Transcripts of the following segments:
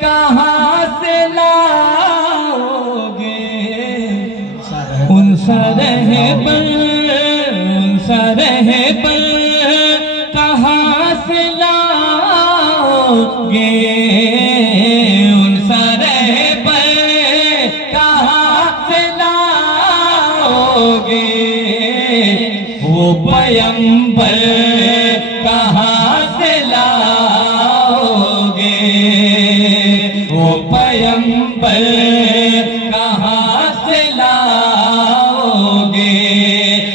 कहाँ से लाओगे उन सरह पर कहाँ से लाओगे उन सरह पर कहाँ से लाओगे वो पैगंबर कहाँ से लाओगे वो पैगंबर कहाँ से लाओगे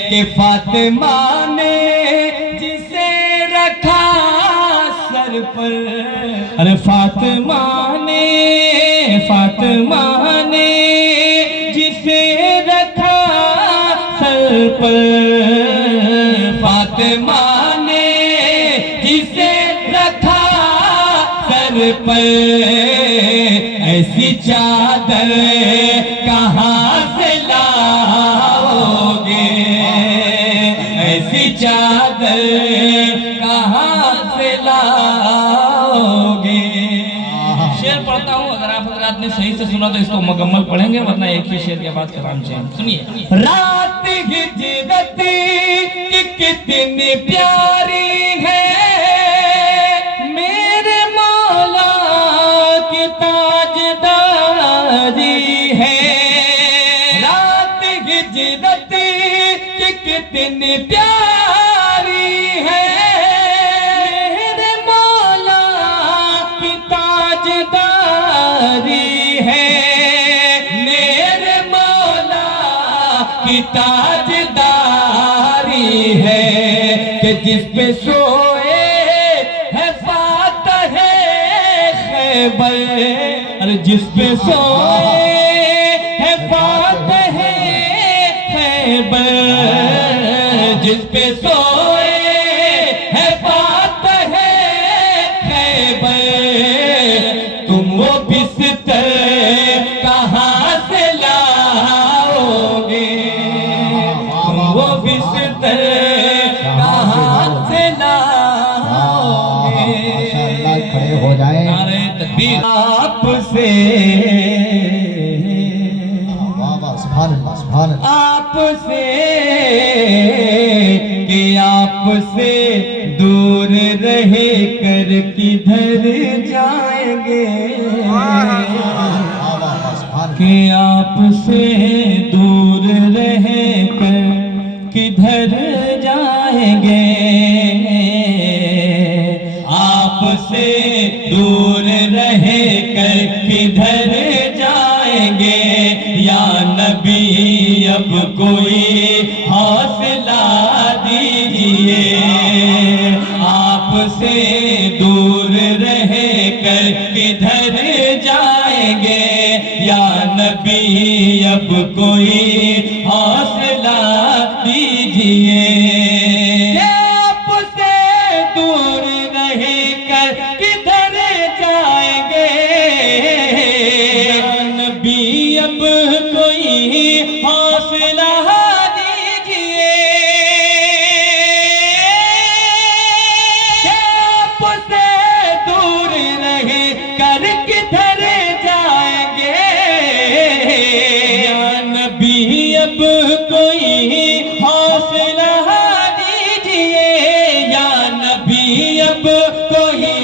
कि फातिमा ने जिसे रखा सर पर अरे फातिमा ने जिसे रखा सर पर फातिमा ने जिसे रखा सर पर ऐसी चादर कहाँ से लाओगे ऐसी चादर कहाँ से लाओगे। शेर पढ़ता हूँ, अगर आप हजरात ने सही से सुना तो इसको मुकम्मल पढ़ेंगे, वरना एक ही शेर के बाद कलाम चाहिए। सुनिए। रात हिजरत की कितनी प्यारी है मेरे मौला की ताजदारी है। रात हिजरत की कितनी प्यारी है मेरे मौला की ताजदारी है मेरे मौला की ताजदारी है कि जिस पे सोए है फातह खैबर अरे जिस पे सोए है फातह खैबर जिस पे सोए है फातह खैबर तुम वो बिस्तर कहाँ से लाओगे तुम वो बिस्तर कहाँ से लाओगे। खड़े हो जाए। नारे तकबीर। आपसे आपसे कि आपसे दूर रहे कर किधर जाएंगे कि आपसे दूर रहे कर किधर जाएंगे आपसे दूर रहे कर किधर जाएंगे या नबी अब कोई हौसला दीजिए आपसे दूर रहे कर किधर जाएंगे या नबी अब कोई हौसला दीजिए आपसे दूर रहे कर किधर जाएंगे या नबी अब कोई हौसला दीजिए आपसे दूर रहे कर किधर जाएंगे या नबी अब कोई हौसला दीजिए या नबी अब कोई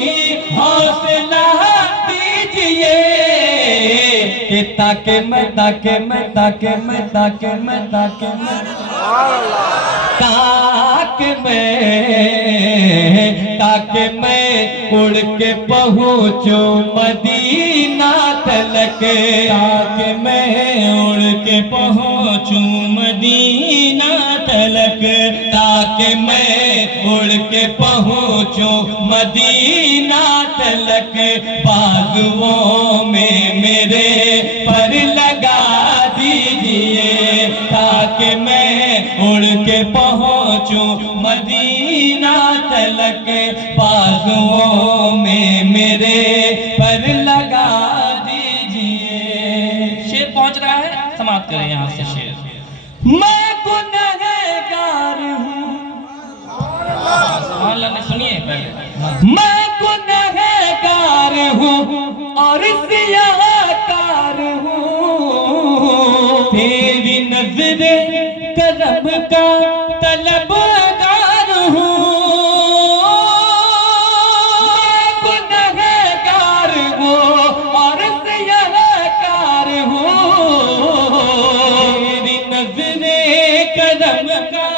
हौसला दीजिए ताकि मैं उड़ के पहुँचूं मदीना तलक ताकि मैं उड़ के पहुँचूं मदीना तलक ताकि मैं उड़ के पहुँचूं मदीना तलक बाजुओं में मेरे पर लगा दीजिए ताकि मैं उड़ के पहुँचूं मदीना तलक बाजुओं में मेरे पर लगा दीजिए। शेर पहुंच रहा है, समाप्त करें यहाँ से शेर। मैं गुनहगार हूँ सुनिए पहले। मैं गुनहगार और सियाकार हूँ, तेरी नजरे करम का तलबगार हूँ, गुनहगार हूँ और सियाकार हूँ, तेरी नजरे करम का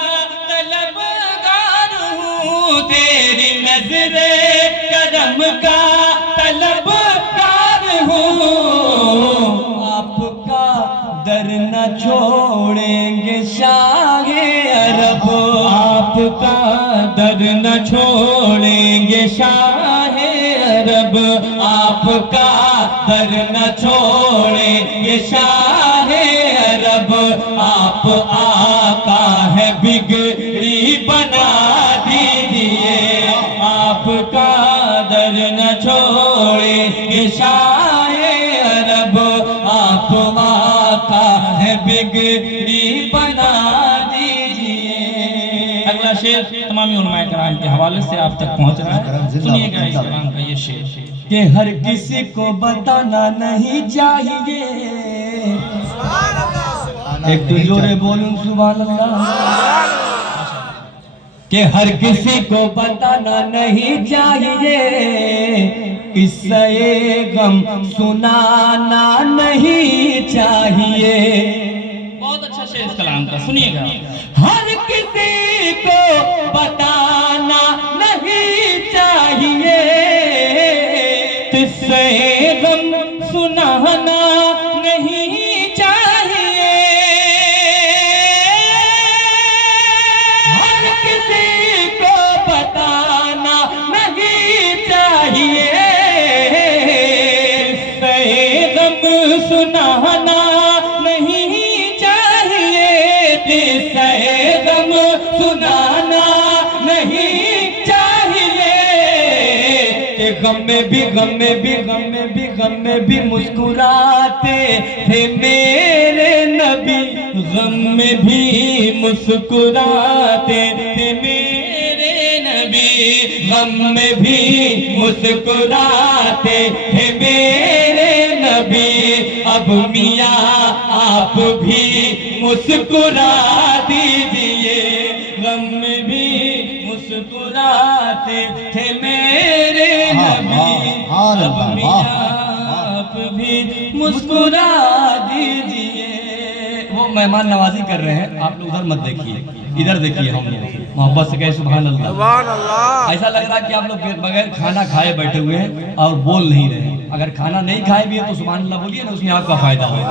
तलबगार हूँ, तेरी नजरे करम का तलबगार हूँ, आपका दर न छोड़ेंगे शाहे अरब, आपका दर न छोड़ेंगे शाहे अरब, आपका दर न छोड़ेंगे शाहे अरब, आप आका है बिगड़ी बना दीजिए, आपका दर न छोड़ेंगे शाहे अरब, आप आका है बिगड़ी बना दीजिए। अगला शेर तमामी उलमाए कराम के हवाले से आप तक पहुंच रहा है, सुनिएगा इस कलाम का ये शेर कि हर किसी को बताना नहीं चाहिए, एक तो जोरे बोलूं सुभान अल्लाह, कि हर किसी को बताना नहीं चाहिए, किस्से गम सुनाना नहीं चाहिए। बहुत अच्छा शेर इस कलाम का, सुनिएगा। हर किसी को बताना नहीं चाहिए, किस्से गम सुनाना नहीं चाहिए, हर किसी को बताना नहीं चाहिए, सुनाना नहीं चाहिए, किस्से गम सुनाना नहीं चाहिए, कि गम में भी गम में भी गम में भी गम में भी मुस्कुराते थे मेरे नबी, गम में भी मुस्कुराते थे मेरे नबी, गम में भी मुस्कुराते थे मेरे नबी, अब मियाँ आप भी मुस्कुरा दीजिए, गम में भी मुस्कुराते थे मेरे नबी, अब मियाँ आप भी मुस्कुरा दीजिए। वो मेहमान नवाजी कर रहे हैं, आप लोग उधर मत देखिए, इधर देखिए, हम लोग मोहब्बत से कहे सुभान अल्लाह। ऐसा लग रहा है कि आप लोग बगैर खाना खाए बैठे हुए हैं और बोल नहीं रहे हैं। अगर खाना नहीं खाए भी है तो सुभान अल्लाह बोलिए ना, उसमें आपका फायदा होगा।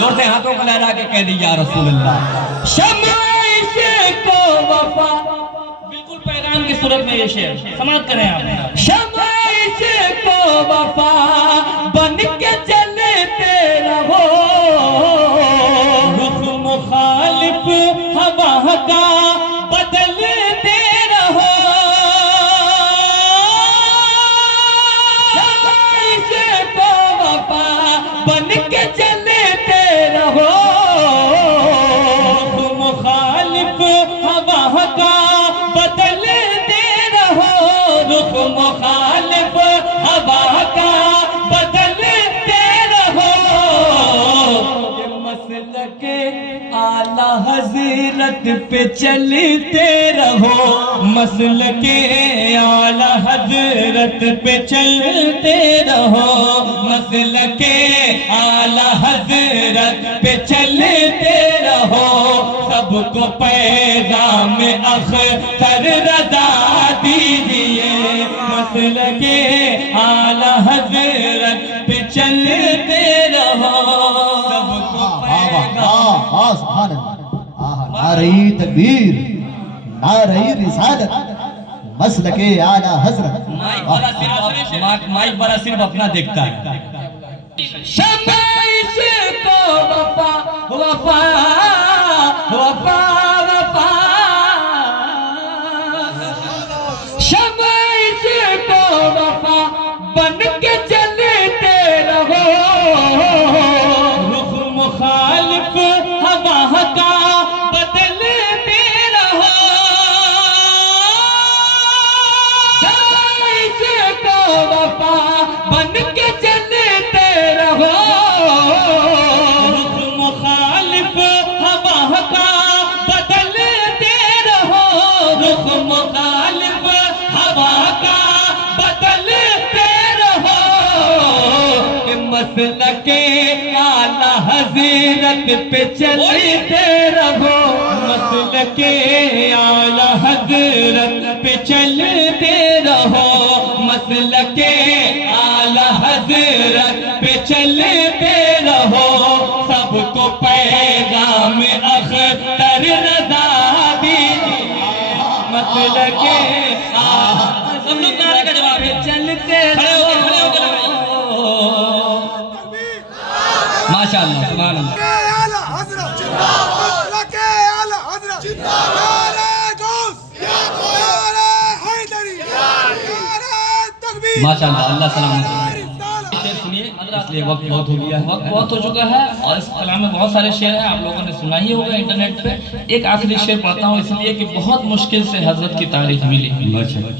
जोर से हाथों को लहरा के कह दीजिए या रसूल अल्लाह। शमाइश को वफा, बिल्कुल पैगाम की सूरत में ये शेर समाप्त करें आप। शमाइश को वफा बन के चलते रहो, रुख मुखालिफ हवा का बदलते रहो, बन के चलते रहो, मुखालिफ हवा का बदलते रहो, रुख मुखालिफ हवा का बदलते रहो, मसलके आला हजरत पे चलते रहो, मसलके आला हजरत पे चलते रहो, मसलके आला हजरत पे चलते रहो, सबको पैगाम अख्तर रज़ा दीजिए, मसलके आला हजरत पे चलते रहो, सबको नारे तकबीर, नारे रिसालत, मसलके आला हजरत। माइक वाला सिर्फ अपना देखता है। शमाइश को वफा वफा वफा वफा, शमाइश को वफा बन के चलते रहो, रुख मुखालिफ हवा का बदलते रहो, शमाइश को वफा बन के चलते मसलके आला हजरत पे चलते रहो, मसलके आला हजरत पे चलते रहो, मसलके आला हजरत पे चलते रहो, सबको पैगाम अख्तर रज़ा दीजिए, मसलके सब लोग नारे का जवाब है चलते रहो। माशाअल्लाह सुभान अल्लाह। माशाअल्लाह, अल्लाह सलामत रखे। सुनिए, इसलिए वक्त बहुत हो गया है, वक्त बहुत हो चुका है और इस कलाम में बहुत सारे शेर हैं, आप लोगों ने सुना ही होगा इंटरनेट पे। एक आखिरी शेर पढ़ता हूँ इसलिए कि बहुत मुश्किल से हजरत की तारीफ मिली,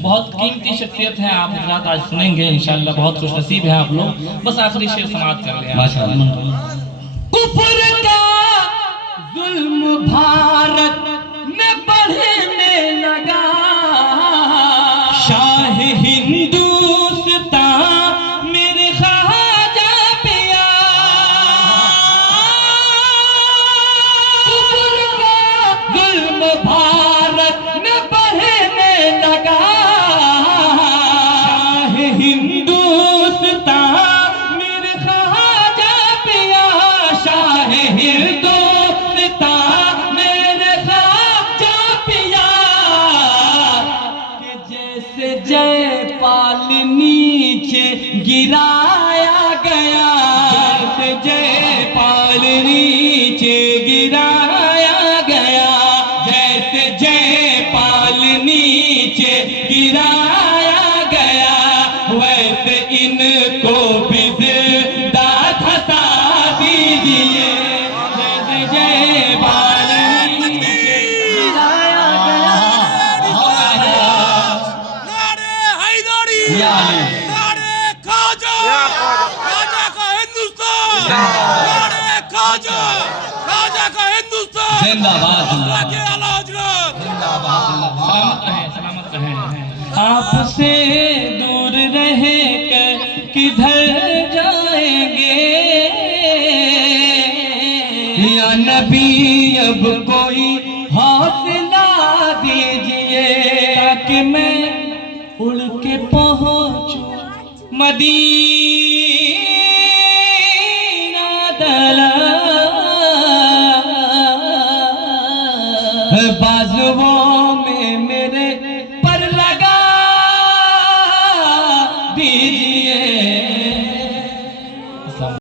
बहुत कीमती शख्सियत है, आप हजरत आज सुनेंगे इंशाअल्लाह, बहुत खुशनसीब है आप लोग। बस आखिरी शेर समाप्त कर लें। माशाअल्लाह। कुफ्र का जुल्म भारत में बढ़ने लगा, शाह हिंदुस्तां मेरे ख्वाजा पिया, कुफ्र का जुल्म भारत में बढ़ने लगा, शाह हिंदुस्तां मेरे ख्वाजा पिया, शाह हिंदुस्तां मेरे ख्वाजा पिया, कि जैसे जयपाल नीचे गिराया गया, जैसे जयपाल नीचे गिराया गया, जैसे जयपाल नीचे गिराया गया, वैसे इनको भी जिंदा धसा दीजिए, जैसे जयपाल नीचे गिराया गया। नारे हैदरी, या अली। नारे ख्वाजा, ख्वाजा का हिंदुस्तान, नारे ख्वाजा, ख्वाजा का हिंदुस्तान, जिंदाबाद, अल्लाह के आला हजरत। सलामत रहें, सलामत रहें। आपसे दूर रह कर किधर जाएंगे, या नबी अब कोई हौसला दीजिए, ताकि मैं उड़ के पहुंचूं मदीना दला, बाजुओं में मेरे पर लगा दीजिए।